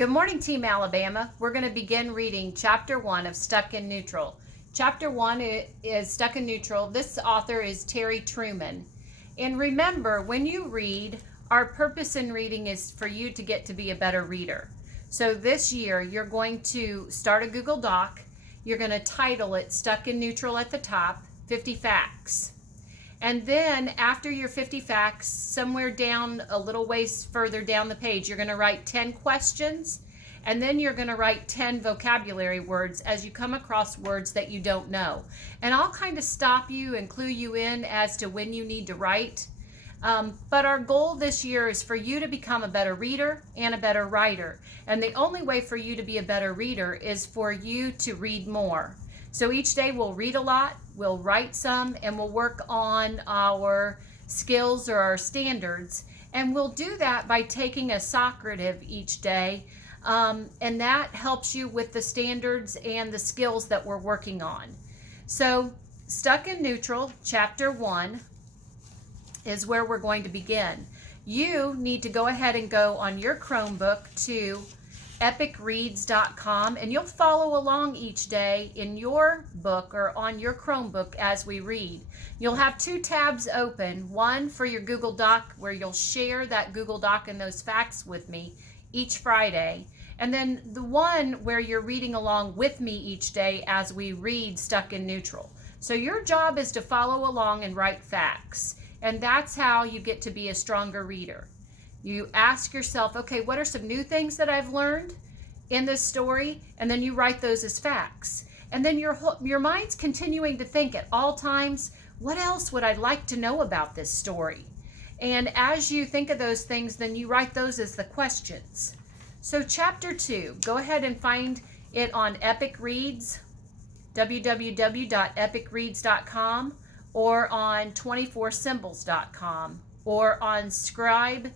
Good morning, Team Alabama. We're going to begin reading Chapter 1 of Stuck in Neutral. Chapter 1 is Stuck in Neutral. This author is Terry Truman. And remember, when you read, our purpose in reading is for you to get to be a better reader. So this year, you're going to start a Google Doc. You're going to title it Stuck in Neutral at the top, 50 Facts. And then after your 50 facts, somewhere down a little ways further down the page, you're going to write 10 questions, and then you're going to write 10 vocabulary words as you come across words that you don't know. And I'll kind of stop you and clue you in as to when you need to write. But our goal this year is for you to become a better reader and a better writer. And the only way for you to be a better reader is for you to read more. So each day we'll read a lot, we'll write some, and we'll work on our skills or our standards. And we'll do that by taking a Socrative each day. And that helps you with the standards and the skills that we're working on. So Stuck in Neutral, Chapter 1, is where we're going to begin. You need to go ahead and go on your Chromebook to epicreads.com, and you'll follow along each day in your book or on your Chromebook as we read. You'll have two tabs open, one for your Google Doc where you'll share that Google Doc and those facts with me each Friday, and then the one where you're reading along with me each day as we read Stuck in Neutral. So your job is to follow along and write facts, and that's how you get to be a stronger reader. You ask yourself, okay, what are some new things that I've learned in this story? And then you write those as facts. And then your mind's continuing to think at all times, what else would I like to know about this story? And as you think of those things, then you write those as the questions. So Chapter 2, go ahead and find it on Epic Reads, www.epicreads.com, or on 24symbols.com, or on scribd.com,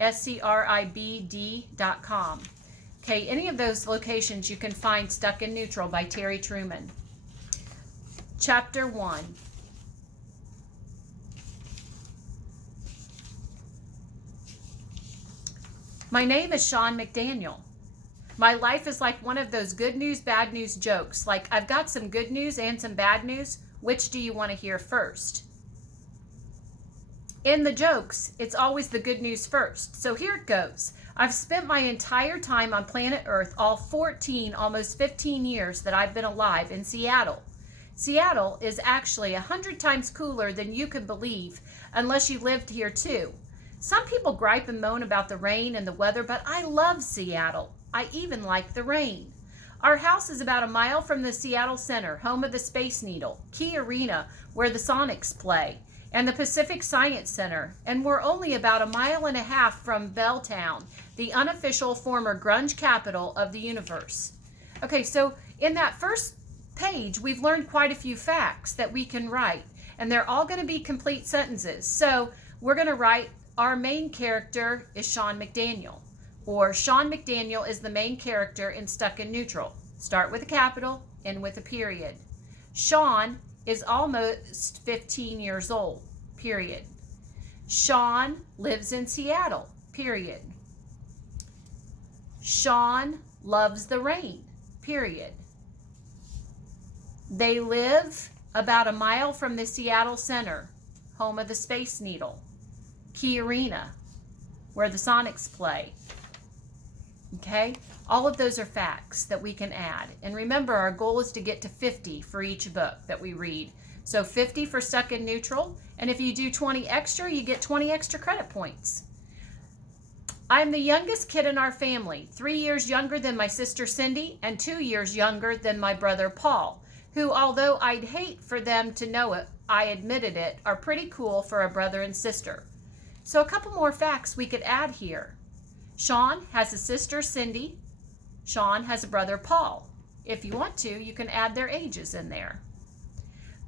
scribd.com. Okay, any of those locations you can find Stuck in Neutral by Terry Truman. Chapter 1. My name is Sean McDaniel. My life is like one of those good news, bad news jokes. Like, I've got some good news and some bad news. Which do you want to hear first? In the jokes, it's always the good news first. So here it goes. I've spent my entire time on planet Earth, all 14, almost 15 years that I've been alive, in Seattle. Seattle is actually 100 times cooler than you could believe, unless you lived here too. Some people gripe and moan about the rain and the weather, but I love Seattle. I even like the rain. Our house is about a mile from the Seattle Center, home of the Space Needle, Key Arena, where the Sonics play, and the Pacific Science Center, and we're only about a mile and a half from Belltown, the unofficial former grunge capital of the universe. Okay, so in that first page, we've learned quite a few facts that we can write, and they're all going to be complete sentences. So we're going to write our main character is Sean McDaniel, or Sean McDaniel is the main character in Stuck in Neutral. Start with a capital, end with a period. Sean is almost 15 years old, period. Sean lives in Seattle, period. Sean loves the rain, period. They live about a mile from the Seattle Center, home of the Space Needle, Key Arena, where the Sonics play. Okay? All of those are facts that we can add. And remember, our goal is to get to 50 for each book that we read. So 50 for Stuck in Neutral. And if you do 20 extra, you get 20 extra credit points. I'm the youngest kid in our family, 3 years younger than my sister Cindy and 2 years younger than my brother Paul, who, although I'd hate for them to know it, I admitted it, are pretty cool for a brother and sister. So a couple more facts we could add here. Sean has a sister, Cindy. Sean has a brother, Paul. If you want to, you can add their ages in there.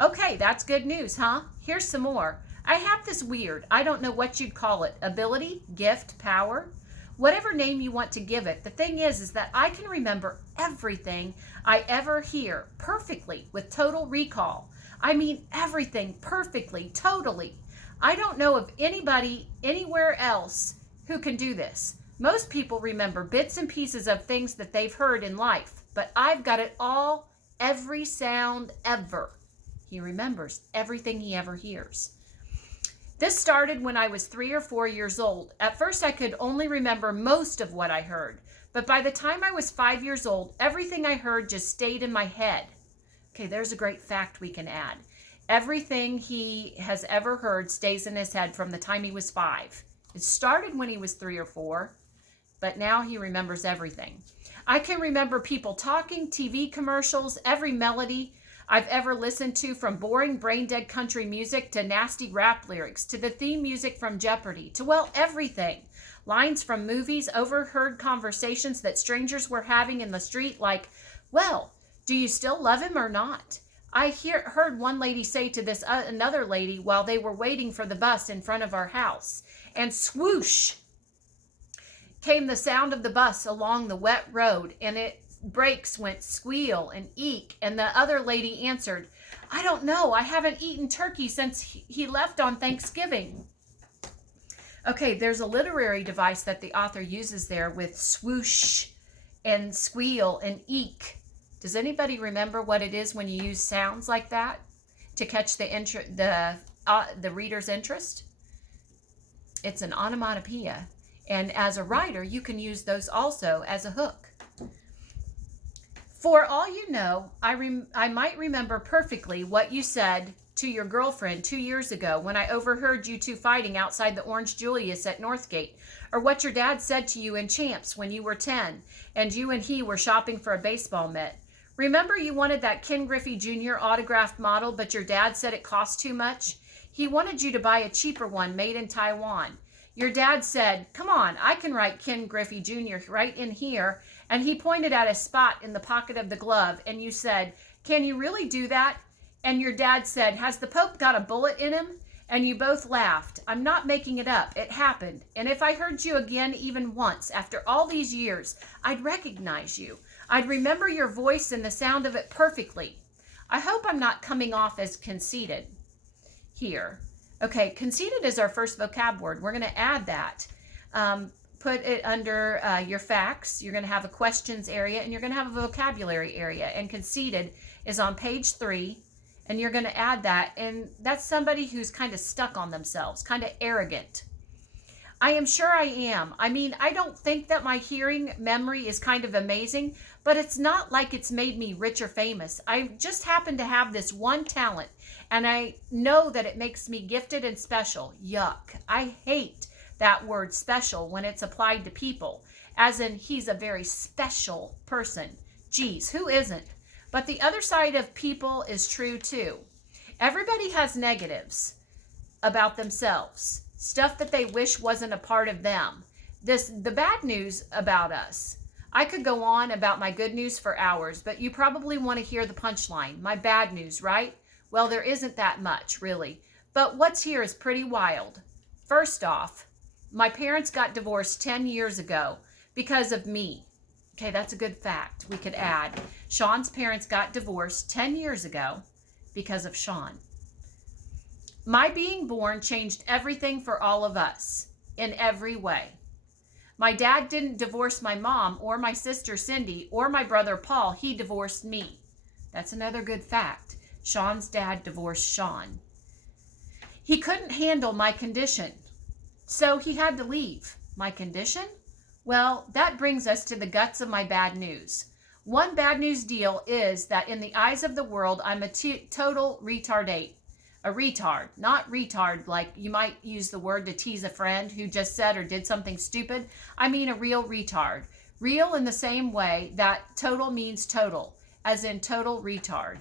Okay, that's good news, huh? Here's some more. I have this weird, I don't know what you'd call it, ability, gift, power, whatever name you want to give it. The thing is that I can remember everything I ever hear perfectly with total recall. I mean everything perfectly, totally. I don't know of anybody anywhere else who can do this. Most people remember bits and pieces of things that they've heard in life, but I've got it all, every sound ever. He remembers everything he ever hears. This started when I was 3 or 4 years old. At first, I could only remember most of what I heard, but by the time I was 5 years old, everything I heard just stayed in my head. Okay, there's a great fact we can add. Everything he has ever heard stays in his head from the time he was 5. It started when he was 3 or 4, but now he remembers everything. I can remember people talking, TV commercials, every melody I've ever listened to, from boring brain-dead country music to nasty rap lyrics to the theme music from Jeopardy to, well, everything. Lines from movies, overheard conversations that strangers were having in the street like, well, do you still love him or not? I heard one lady say to this another lady while they were waiting for the bus in front of our house, and swoosh came the sound of the bus along the wet road, and its brakes went squeal and eek, and the other lady answered, I don't know, I haven't eaten turkey since he left on Thanksgiving. Okay, there's a literary device that the author uses there with swoosh and squeal and eek. Does anybody remember what it is when you use sounds like that to catch the reader's interest? It's an onomatopoeia. And as a writer, you can use those also as a hook. For all you know, I might remember perfectly what you said to your girlfriend 2 years ago when I overheard you two fighting outside the Orange Julius at Northgate, or what your dad said to you in Champs when you were 10 and you and he were shopping for a baseball mitt. Remember you wanted that Ken Griffey Jr. autographed model, but your dad said it cost too much? He wanted you to buy a cheaper one made in Taiwan. Your dad said, come on, I can write Ken Griffey Jr. right in here. And he pointed at a spot in the pocket of the glove, and you said, can you really do that? And your dad said, has the Pope got a bullet in him? And you both laughed. I'm not making it up. It happened. And if I heard you again even once after all these years, I'd recognize you. I'd remember your voice and the sound of it perfectly. I hope I'm not coming off as conceited here. Okay, conceited is our first vocab word. We're going to add that. Put it under your facts. You're going to have a questions area, and you're going to have a vocabulary area. And conceited is on page 3, and you're going to add that. And that's somebody who's kind of stuck on themselves, kind of arrogant. I am sure I am. I mean, I don't think that my hearing memory is kind of amazing, but it's not like it's made me rich or famous. I just happen to have this one talent, and I know that it makes me gifted and special. Yuck. I hate that word special when it's applied to people, as in he's a very special person. Geez, who isn't? But the other side of people is true too. Everybody has negatives about themselves, stuff that they wish wasn't a part of them. The bad news about us. I could go on about my good news for hours, but you probably want to hear the punchline. My bad news, right? Well, there isn't that much, really. But what's here is pretty wild. First off, my parents got divorced 10 years ago because of me. Okay, that's a good fact we could add. Sean's parents got divorced 10 years ago because of Sean. My being born changed everything for all of us in every way. My dad didn't divorce my mom or my sister Cindy or my brother Paul. He divorced me. That's another good fact. Sean's dad divorced Sean. He couldn't handle my condition, so he had to leave. My condition? Well, that brings us to the guts of my bad news. One bad news deal is that in the eyes of the world, I'm a total retardate. A retard, not retard like you might use the word to tease a friend who just said or did something stupid. I mean a real retard. Real in the same way that total means total, as in total retard.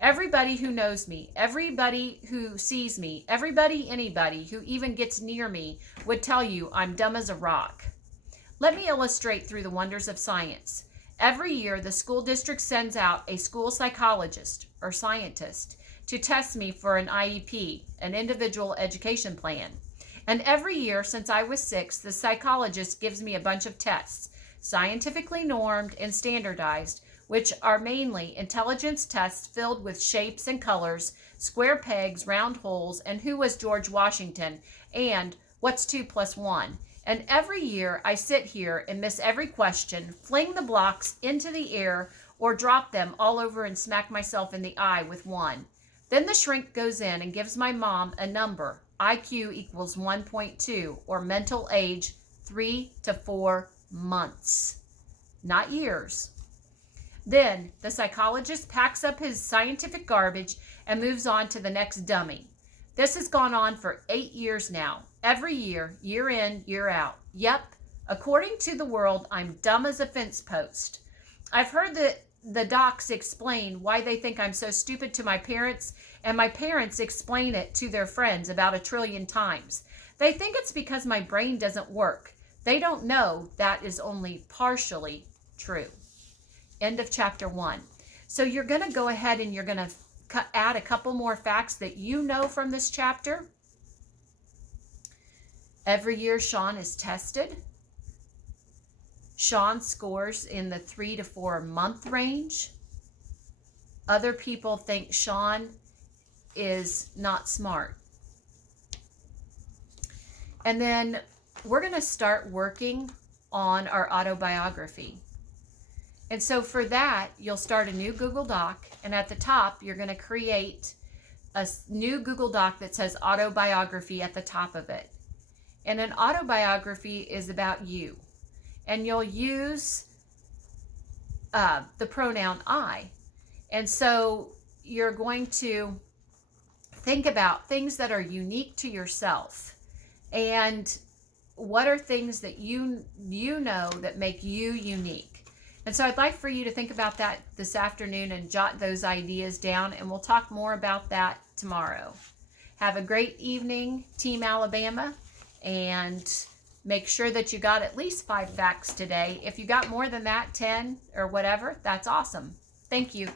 Everybody who knows me, everybody who sees me, anybody who even gets near me would tell you I'm dumb as a rock. Let me illustrate through the wonders of science. Every year, the school district sends out a school psychologist or scientist to test me for an IEP, an individual education plan. And every year since I was 6, the psychologist gives me a bunch of tests, scientifically normed and standardized, which are mainly intelligence tests filled with shapes and colors, square pegs, round holes, and who was George Washington, and what's 2 + 1. And every year I sit here and miss every question, fling the blocks into the air, or drop them all over and smack myself in the eye with one. Then the shrink goes in and gives my mom a number, IQ equals 1.2, or mental age 3 to 4 months, not years. Then the psychologist packs up his scientific garbage and moves on to the next dummy. This has gone on for 8 years now. Every year, year in, year out. Yep, according to the world, I'm dumb as a fence post. I've heard the docs explain why they think I'm so stupid to my parents, and my parents explain it to their friends about 1 trillion times. They think it's because my brain doesn't work. They don't know that is only partially true. End of chapter 1. So you're going to go ahead and you're going to add a couple more facts that you know from this chapter. Every year Sean is tested. Sean scores in the 3 to 4 month range. Other people think Sean is not smart. And then we're going to start working on our autobiography. And so for that, you'll start a new Google Doc, and at the top, you're going to create a new Google Doc that says autobiography at the top of it. And an autobiography is about you. And you'll use the pronoun I. And so you're going to think about things that are unique to yourself. And what are things that you know that make you unique? And so I'd like for you to think about that this afternoon and jot those ideas down, and we'll talk more about that tomorrow. Have a great evening, Team Alabama, and make sure that you got at least 5 facts today. If you got more than that, 10 or whatever, that's awesome. Thank you.